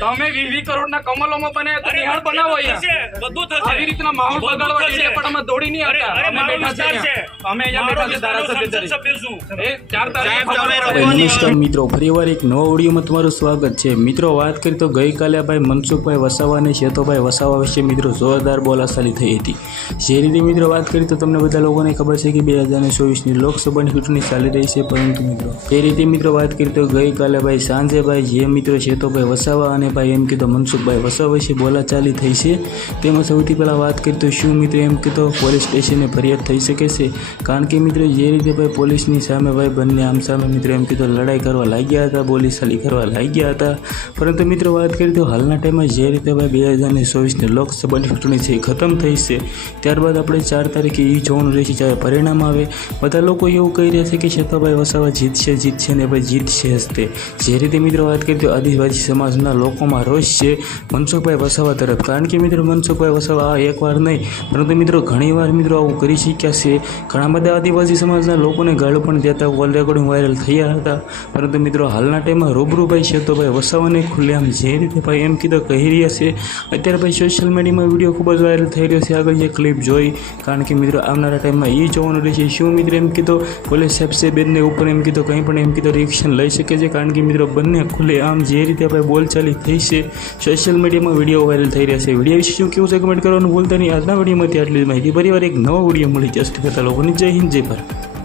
તમે 20 કરોડના કમલોમાં બને તો નિહાળ બનાવો અહીંયા બધું થશે આવી રીતના માહોલ બગાડવા એટલે પણ અમે દોડી નહીં આવતા અમે બેઠા છે અહીંયા. અમે અહીંયા બેઠા છે ધારાસભ્ય તરીકે એ 4 તારીખે નમસ્કાર મિત્રો, ફરીવાર એક નવા વિડીયોમાં તમારું સ્વાગત છે. મિત્રો વાત કરીએ તો ગઈકાલે ભાઈ મનસુખભાઈ વસાવા અને શેતોભાઈ વસાવા વિશે મિત્રો જોરદાર બોલાચાલી થઈ હતી. જે રીતે મિત્રો વાત કરીએ તો તમને બધા લોકોને ખબર છે કે 2024ની લોકસભાની ચૂંટણી ચાલી રહી છે, પરંતુ મિત્રો એ રીતે મિત્રો વાત કરીએ તો ગઈકાલે ભાઈ સાંજે ભાઈ જે મિત્રો શેતોભાઈ વસાવા અને ભાઈ એમ કીધું મનસુખભાઈ વસાવા વિશે બોલાચાલી થઈ છે. તેમાં સૌથી પહેલાં વાત કરીએ તો શું મિત્રો એમ કીધું પોલીસ સ્ટેશને ફરિયાદ થઈ શકે છે, કારણ કે મિત્રો જે રીતે ભાઈ પોલીસની સામે ભાઈ બંને આમ સામે મિત્રો એમ કીધું લડાઈ કરવા લાગ્યા હતા, બોલીચાલી કરવા લાગ્યા હતા. પરંતુ મિત્રો વાત કરીએ તો હાલના ટાઈમમાં જે રીતે ભાઈ 2024ની લોકસભાની ચૂંટણી છે ખતમ થઈ છે, ત્યારબાદ આપણે 4 તારીખે એ જોવાનું રહેશે જ્યારે પરિણામ આવે. બધા લોકો એવું કહી રહ્યા છે કે શેતોભાઈ વસાવા જીતશે ને ભાઈ જીતશે જ તે. જે રીતે મિત્રો વાત કરીએ તો આદિવાસી સમાજના લોકોમાં રોષ છે મનસુખભાઈ વસાવા તરફ, કારણ કે મિત્રો મનસુખભાઈ વસાવા આ એકવાર નહીં પરંતુ મિત્રો ઘણીવાર મિત્રો આવું કરી શક્યા છે. ઘણા બધા આદિવાસી સમાજના લોકોને ગાળો પણ દેતા કોલ રેકોર્ડિંગ વાયરલ થયા હતા. પરંતુ મિત્રો હાલના ટાઈમમાં રૂબરૂભાઈ શેતોભાઈ વસાવાને ખુલ્લેઆમ જે રીતે ભાઈ એમ કીધું કહી રહ્યા છે. અત્યારે ભાઈ સોશિયલ મીડિયામાં વિડીયો ખૂબ જ વાયરલ થઈ રહ્યો છે. આગળ જે ક્લિપ જોઈ, કારણ કે મિત્રો આવનારા ટાઈમમાં એ જોવાનું રહેશે શું મિત્રો એમ કીધું પોલીસ સાહેબ બેનને ઉપર એમ કીધું કંઈ પણ એમ કીધું રિએક્શન લઈ શકે છે, કારણ કે મિત્રો બંને ખુલ્લેઆમ જે રીતે ભાઈ બોલચાલી થઈ છે સોશિયલ મીડિયામાં વિડીયો વાયરલ થઈ રહ્યા છે. વિડીયો વિશે શું કેવું છે કમેન્ટ કરવાનું ભૂલતા નહીં. આજના વિડીયોમાંથી આટલી જ માહિતી. પરિવાર એક નવો વિડીયો મળી જશે. લોકોની જય હિન્દ, જય ભારત.